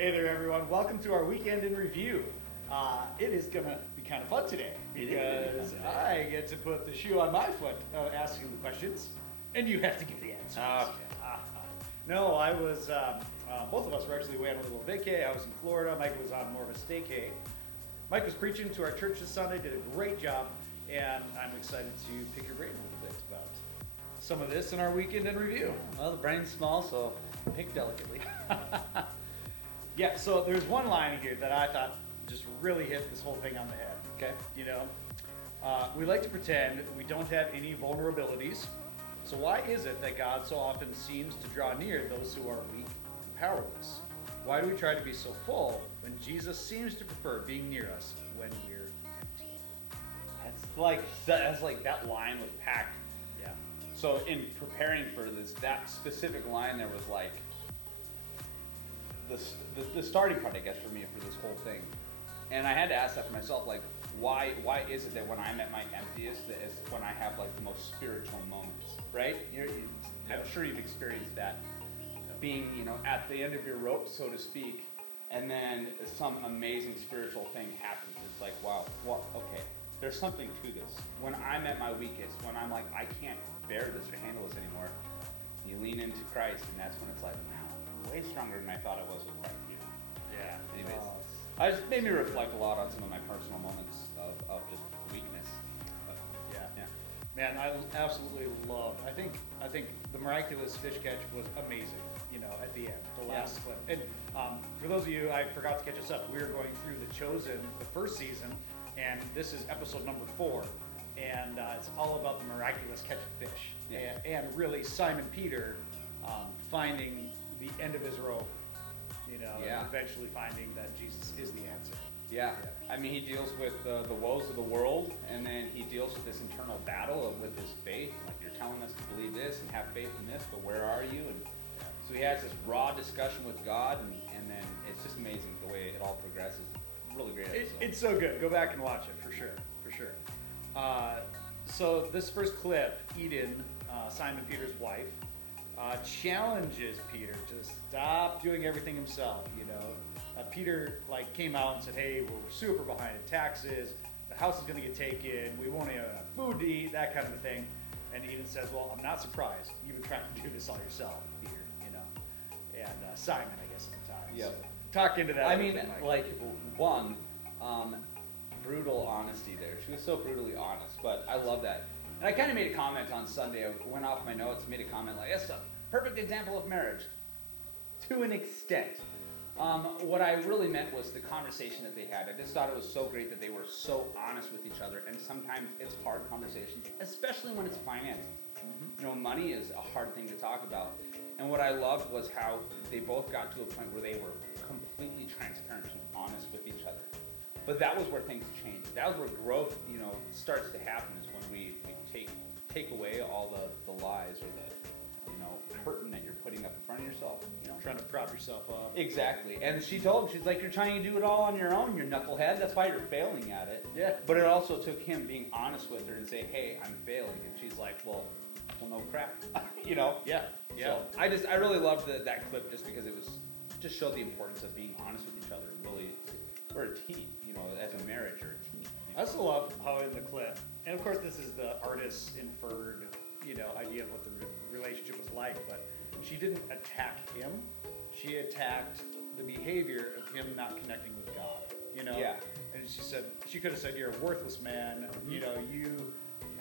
Hey there, everyone. Welcome to our weekend in review. It is going to be kind of fun today because I get to put the shoe on my foot asking the questions, and you have to give the answers. No, I was, both of us were actually away on a little vacay. I was in Florida. Mike was on more of a staycay. Mike was preaching to our church this Sunday, did a great job, and I'm excited to pick your brain a little bit about some of this in our weekend in review. Well, the brain's small, so pick delicately. Yeah, so there's one line here that I thought just really hit this whole thing on the head. Okay. You know, we like to pretend we don't have any vulnerabilities. So why is it that God so often seems to draw near those who are weak and powerless? Why do we try to be so full when Jesus seems to prefer being near us when we're empty? That's like that line was packed. Yeah. So in preparing for this, that specific line there was like the starting point, I guess, for me for this whole thing. And I had to ask that for myself, like, why is it that when I'm at my emptiest, that is when I have like the most spiritual moments, right? I'm sure you've experienced that, being, at the end of your rope, so to speak, and then some amazing spiritual thing happens. It's like, wow, okay, there's something to this. When I'm at my weakest, when I'm like, I can't bear this or handle this anymore, you lean into Christ, and that's when it's like, wow, I'm way stronger than I thought I was with Christ. Yeah. Anyways, it just made me reflect a lot on some of my personal moments of just weakness. But, yeah. Man, I absolutely loved. I think the miraculous fish catch was amazing. At the end, the last clip. And for those of you, I forgot to catch us up. We are going through The Chosen, the first season, and this is episode number 4, and it's all about the miraculous catch of fish, and really Simon Peter finding the end of his rope. And eventually finding that Jesus is the answer. Yeah. I mean, he deals with the woes of the world, and then he deals with this internal battle with his faith. Like, you're telling us to believe this and have faith in this, but where are you? And so he has this raw discussion with God, and then it's just amazing the way it all progresses. Really great episode. It's so good. Go back and watch it for sure. So this first clip, Eden, Simon Peter's wife, challenges Peter to stop doing everything himself. Peter came out and said, "Hey, we're super behind in taxes. The house is going to get taken. We won't even have food to eat." That kind of a thing. And Eden says, "Well, I'm not surprised. You've been trying to do this all yourself, Peter." And Simon, I guess, at the time. Yeah. So, talk into that. I mean, brutal honesty there. She was so brutally honest, but I love that. And I kind of made a comment on Sunday. I went off my notes, made a comment like, "That's a perfect example of marriage," to an extent. What I really meant was the conversation that they had. I just thought it was so great that they were so honest with each other, and sometimes it's hard conversations, especially when it's finances. Mm-hmm. Money is a hard thing to talk about. And what I loved was how they both got to a point where they were completely transparent and honest with each other. But that was where things changed. That was where growth, starts to happen, is when we take away all the lies or the curtain that you're putting up in front of yourself. Trying to prop yourself up. Exactly. And she's like, "You're trying to do it all on your own, you knucklehead. That's why you're failing at it." Yeah. But it also took him being honest with her and saying, "Hey, I'm failing." And she's like, well, no crap. Yeah. So I really loved that clip, just because it just showed the importance of being honest with each other. Really, we're a team, as a marriage, or a team. I also love how in the clip, and of course this is the artist's inferred, idea of what the relationship was like, but she didn't attack him. She attacked the behavior of him not connecting with God. Yeah. And she could have said, "You're a worthless man. Mm-hmm.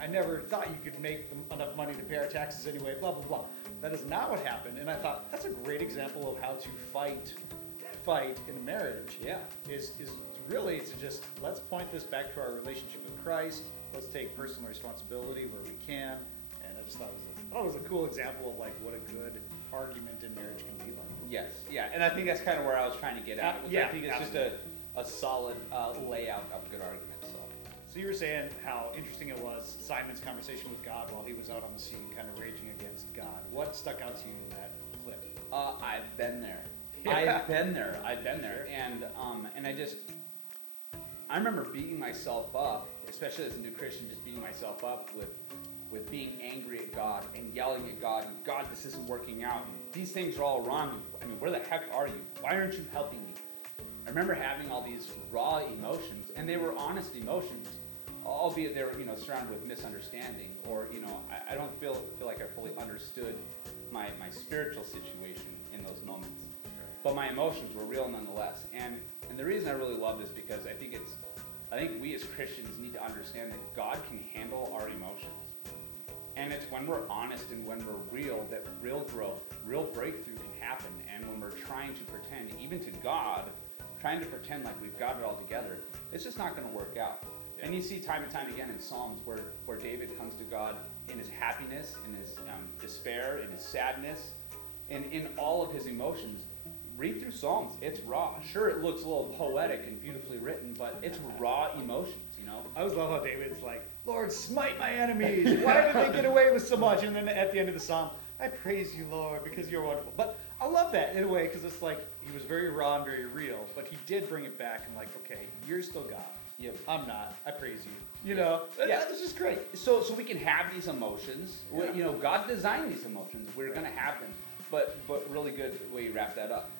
I never thought you could make enough money to pay our taxes anyway, blah, blah, blah." That is not what happened. And I thought that's a great example of how to fight in a marriage. Yeah. Is really to just, let's point this back to our relationship with Christ. Let's take personal responsibility where we can. And I just thought it was a cool example of what a good argument in marriage can be like. Yes. Yeah. And I think that's kind of where I was trying to get at. I think it's absolutely. just a solid layout of a good argument. So you were saying how interesting it was, Simon's conversation with God while he was out on the sea, kind of raging against God. What stuck out to you in that clip? I've been there. Yeah. I've been there. Sure. And I remember beating myself up, especially as a new Christian, just beating myself up with with being angry at God and yelling at God and God, this isn't working out. And these things are all wrong. I mean, where the heck are you? Why aren't you helping me? I remember having all these raw emotions, and they were honest emotions, albeit they were, surrounded with misunderstanding, or, I don't feel like I fully understood my spiritual situation in those moments. But my emotions were real nonetheless. And the reason I really love this because I think we as Christians need to understand that God can handle our emotions. And it's when we're honest and when we're real that real growth, real breakthrough can happen. And when we're trying to pretend, even to God, trying to pretend like we've got it all together, it's just not going to work out. Yeah. And you see time and time again in Psalms where David comes to God in his happiness, in his despair, in his sadness, and in all of his emotions. Read through Psalms. It's raw. Sure, it looks a little poetic and beautifully written, but it's raw emotions, I always love how David's like, Lord, smite my enemies. Why did they get away with so much? And then at the end of the Psalm, I praise you, Lord, because you're wonderful. But I love that in a way because it's like he was very raw and very real, but he did bring it back and like, okay, you're still God. Yep. I'm not. I praise you. Yeah. It's just great. So we can have these emotions. Yeah. God designed these emotions. We're going to have them. But really good way you wrap that up.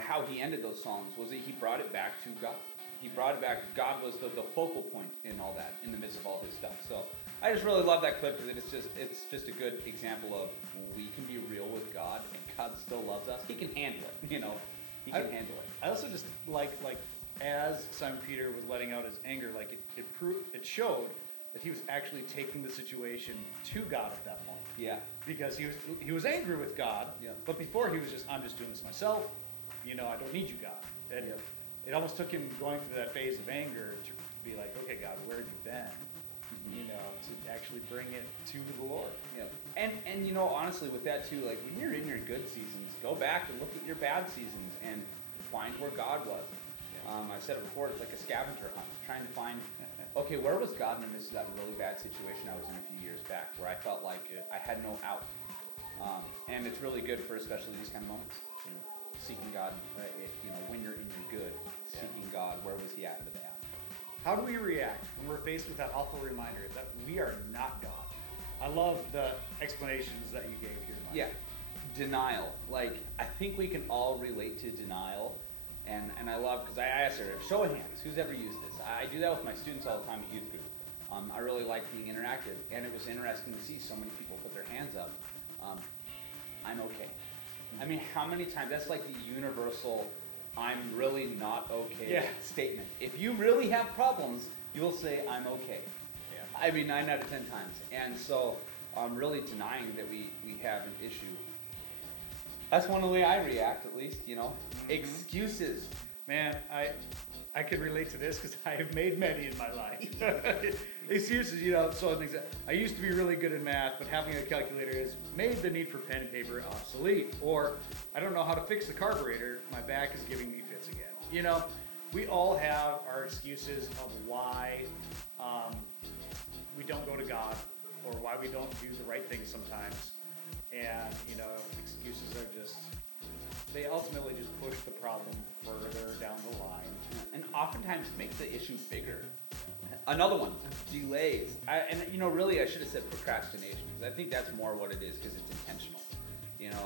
How he ended those Psalms was that he brought it back to God. He brought it back. God was the focal point in all that, in the midst of all his stuff. So I just really love that clip because it's just a good example of we can be real with God and God still loves us. He can handle it. He can handle it. I also just like as Simon Peter was letting out his anger, like it showed that he was actually taking the situation to God at that point. Yeah. Because he was angry with God. Yeah. But before he was just, I'm just doing this myself. I don't need you, God. And it almost took him going through that phase of anger to be like, okay, God, where have you been? To actually bring it to the Lord. Yeah. And honestly, with that too, like when you're in your good seasons, go back and look at your bad seasons and find where God was. Yeah. I've said it before, it's like a scavenger hunt, trying to find, okay, where was God in the midst of that really bad situation I was in a few years back, where I felt like I had no out. And it's really good for especially these kind of moments. Seeking God, when you're in your good, seeking God, where was he at in the bad? How do we react when we're faced with that awful reminder that we are not God? I love the explanations that you gave here, Mike. Yeah, denial. Like, I think we can all relate to denial, and I love, because I asked her, show of hands, who's ever used this? I do that with my students all the time at youth group. I really like being interactive, and it was interesting to see so many people put their hands up. I'm okay. I mean, how many times, that's like the universal, I'm really not okay statement. If you really have problems, you will say, I'm okay. Yeah. I mean, 9 out of 10 times. And so, really denying that we have an issue. That's one of the way I react, at least, Mm-hmm. Excuses. Man, I can relate to this because I have made many in my life. Excuses, so things that I used to be really good in math, but having a calculator has made the need for pen and paper obsolete. Or I don't know how to fix the carburetor, my back is giving me fits again. We all have our excuses of why we don't go to God or why we don't do the right thing sometimes. And, excuses are just, they ultimately just push the problem further down the line. And oftentimes make the issue bigger. Another one, delays. Really I should have said procrastination, because I think that's more what it is, because it's intentional.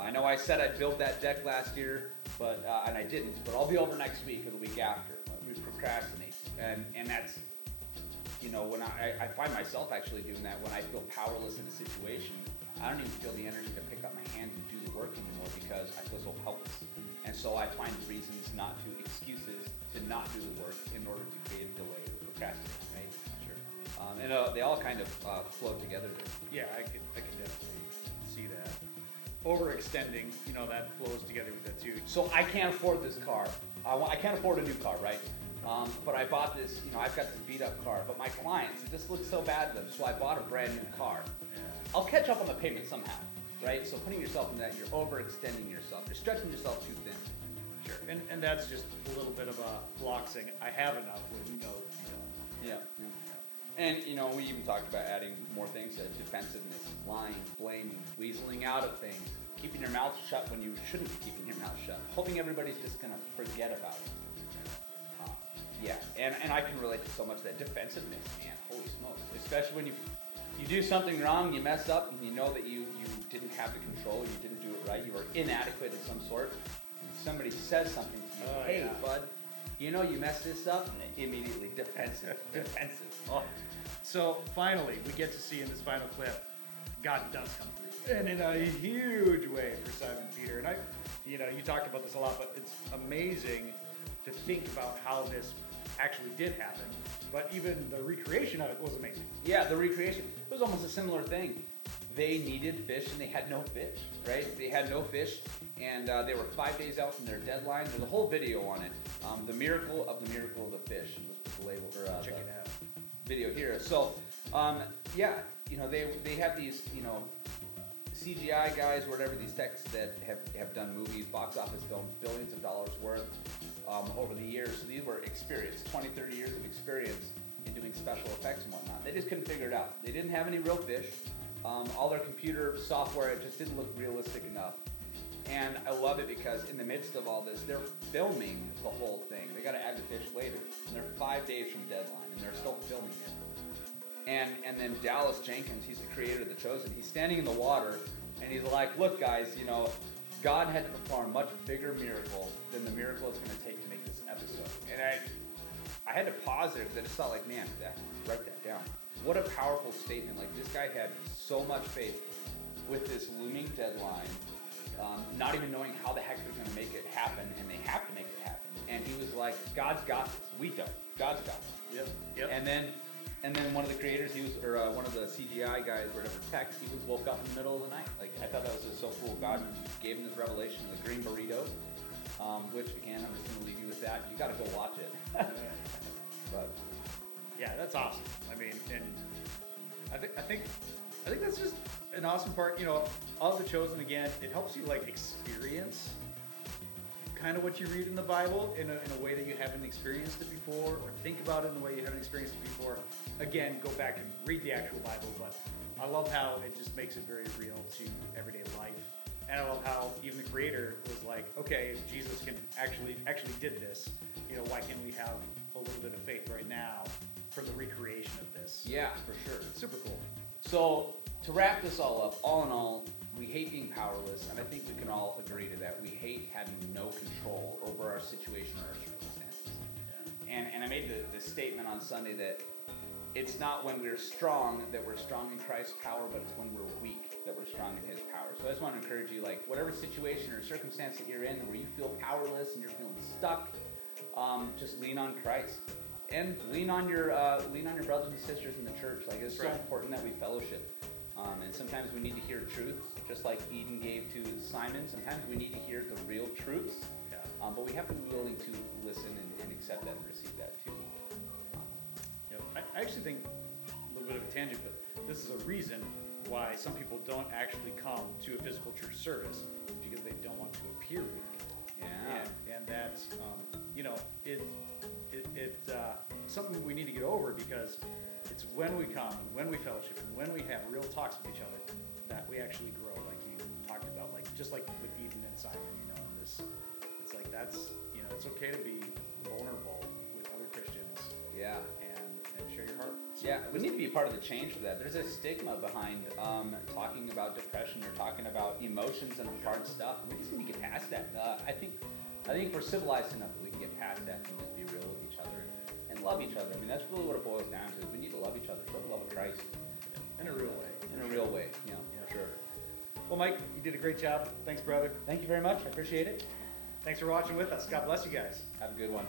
I know I said I'd build that deck last year, but and I didn't, but I'll be over next week or the week after. We procrastinate. And that's, when I find myself actually doing that when I feel powerless in a situation. I don't even feel the energy to pick up my hand and do the work anymore because I feel so helpless. And so I find reasons excuses to not do the work in order to create a delay or procrastinate, right? Sure. And they all kind of flow together there. Yeah, I can definitely see that. Overextending, that flows together with that too. So I can't afford this car. I can't afford a new car, right? But I bought this, I've got this beat up car, but my clients, it just looks so bad to them, so I bought a brand new car. I'll catch up on the payment somehow, right? So putting yourself in that, you're overextending yourself. You're stretching yourself too thin. Sure. And that's just a little bit of a block saying, I have enough when you don't. Yeah. And, we even talked about adding more things, defensiveness, lying, blaming, weaseling out of things, keeping your mouth shut when you shouldn't be keeping your mouth shut, hoping everybody's just going to forget about it. And I can relate to so much of that defensiveness, man. Holy smokes. Especially when You do something wrong, you mess up, and you know that you didn't have the control, you didn't do it right, you were inadequate of some sort, and somebody says something to you, hey, bud, you know you messed this up, and immediately defensive. Oh. So finally, we get to see in this final clip, God does come through, and in a huge way for Simon Peter. And you talked about this a lot, but it's amazing to think about how this actually did happen. But even the recreation of it was amazing. Yeah, the recreation. It was almost a similar thing. They needed fish and they had no fish, right? They had no fish, and they were 5 days out from their deadline. There's a whole video on it. The miracle of the fish was the label or check it out. Video here. So, they have these, CGI guys, or whatever, these techs that have done movies, box office films, billions of dollars worth over the years. So these were experienced, 20, 30 years of experience in doing special effects and whatnot. They just couldn't figure it out. They didn't have any real fish. All their computer software, it just didn't look realistic enough. And I love it because in the midst of all this, they're filming the whole thing. They got to add the fish later. And they're 5 days from deadline, and they're still filming it. And then Dallas Jenkins, he's the creator of The Chosen, he's standing in the water, and he's like, look guys, God had to perform a much bigger miracle than the miracle it's going to take to make this episode. And I had to pause there because I just thought, like, man, write that down. What a powerful statement. Like, this guy had so much faith with this looming deadline, not even knowing how the heck they're going to make it happen, and they have to make it happen. And he was like, God's got this. We don't. God's got this. Yep. And then one of the creators, one of the CGI guys, whatever, tech, he was woke up in the middle of the night. Like, I thought that was just so cool. God gave him this revelation, the green burrito, which, again, I'm just going to leave you with that. You got to go watch it. But yeah, that's awesome. I mean, and I think that's just an awesome part, of The Chosen. Again, it helps you like experience kind of what you read in the Bible in a way that you haven't experienced it before, or think about it in a way you haven't experienced it before. Again, go back and read the actual Bible, but I love how it just makes it very real to everyday life. And I love how even the creator was like, okay, if Jesus can actually did this, why can't we have a little bit of faith right now for the recreation of this? yeah, for sure. Super cool. So, to wrap this all up, all in all, we hate being powerless, and I think we can all agree to that. We hate having no control over our situation or our circumstances. Yeah. And I made the statement on Sunday that it's not when we're strong that we're strong in Christ's power, but it's when we're weak that we're strong in His power. So I just want to encourage you, like, whatever situation or circumstance that you're in where you feel powerless and you're feeling stuck, just lean on Christ. And lean on your brothers and sisters in the church. Like, it's so important that we fellowship. And sometimes we need to hear truth, just like Eden gave to Simon. Sometimes we need to hear the real truths. Yeah. But we have to be willing to listen and accept that and receive that too. Yep. I actually think, a little bit of a tangent, but this is a reason why some people don't actually come to a physical church service, because they don't want to appear weak. Yeah. And that's, it's something we need to get over, because it's when we come and when we fellowship and when we have real talks with each other that we actually grow, like you talked about, like just like with Eden and Simon, and this, it's like that's, it's okay to be vulnerable with other Christians. Yeah. And share your heart. Yeah, we need to be a part of the change for that. There's a stigma behind talking about depression or talking about emotions and hard stuff. We just need to get past that. I think we're civilized enough that we can get past that and just be real with each other and love each other. I mean, that's really what it boils down to. We need to love each other. Show the love of Christ. In a real way. In a real way, yeah, for sure. Well, Mike, you did a great job. Thanks, brother. Thank you very much. I appreciate it. Thanks for watching with us. God bless you guys. Have a good one.